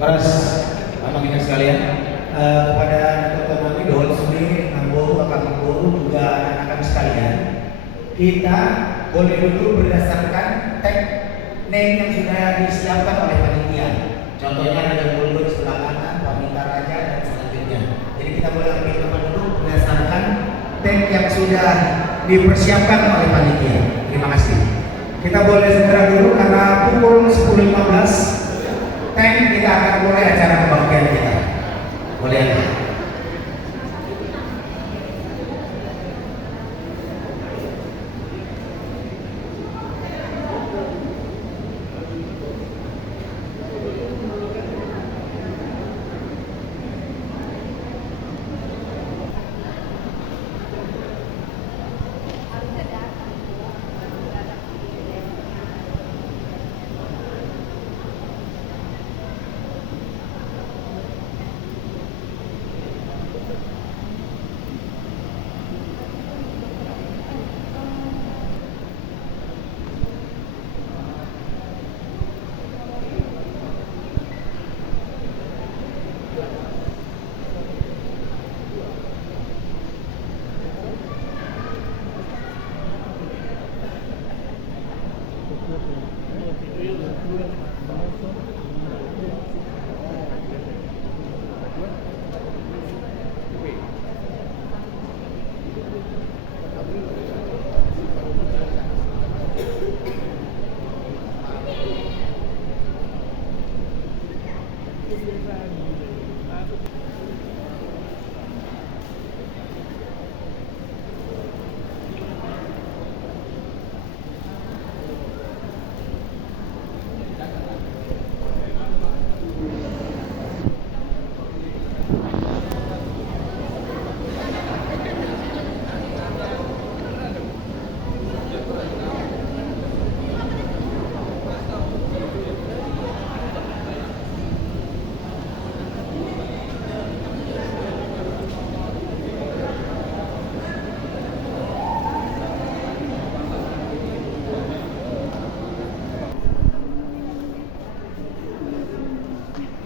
Terus, abang ingat sekalian, kepada teman-teman kami Dohol Suni, Namboru, Bapak Namboru, juga anak-anak sekalian, kita boleh duduk berdasarkan tag name yang sudah disiapkan oleh panitia. Contohnya ada Buldo di sebelah kanan, Pamita Raja dan selanjutnya. Jadi kita boleh ambil tempat duduk berdasarkan tag yang sudah dipersiapkan oleh panitia. Terima kasih. Kita boleh segera dulu karena pukul 10.15 kita akan mulai acara pembagian kita. Boleh ya?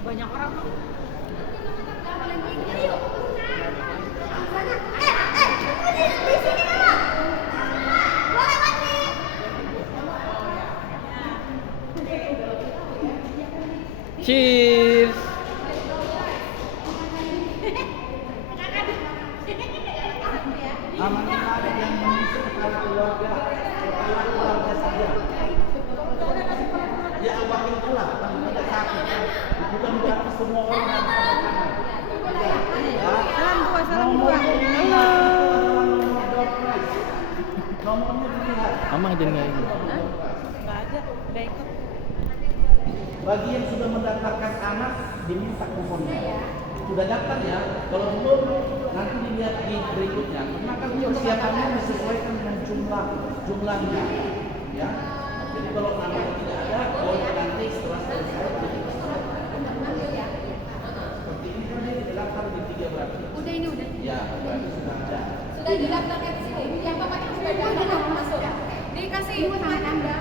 Banyak orang tuh. Cheers. Amannya ada yang mengisi kepala keluarga saja. Ya awakin pula, tidak sakit. Bukan berarti semua orang yang Salam dua, salam dua. Halo. nomornya dilihat. Amang jadi nggak ini. Nggak ada, udah ikut. Bagi yang sudah mendaftarkan anak, diminta kuponnya. Sudah daftar ya, kalau belum nanti dilihat di berikutnya. Karena kan persiapannya disesuaikan dengan jumlahnya, ya. Jadi kalau nama tidak ada, boleh nanti setelah selesai seperti ini kan dia didaftar di 3 berarti. Udah ini udah. Ya, berarti sudah ada. Sudah didaftarkan di sini. Yang bapaknya sudah ada masuk. Dikasih tangan Anda.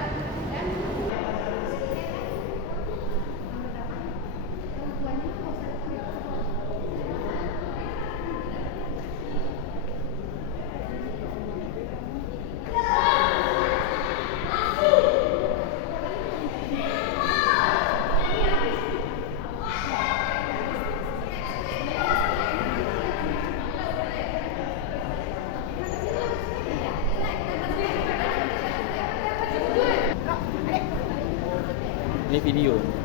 Ini video.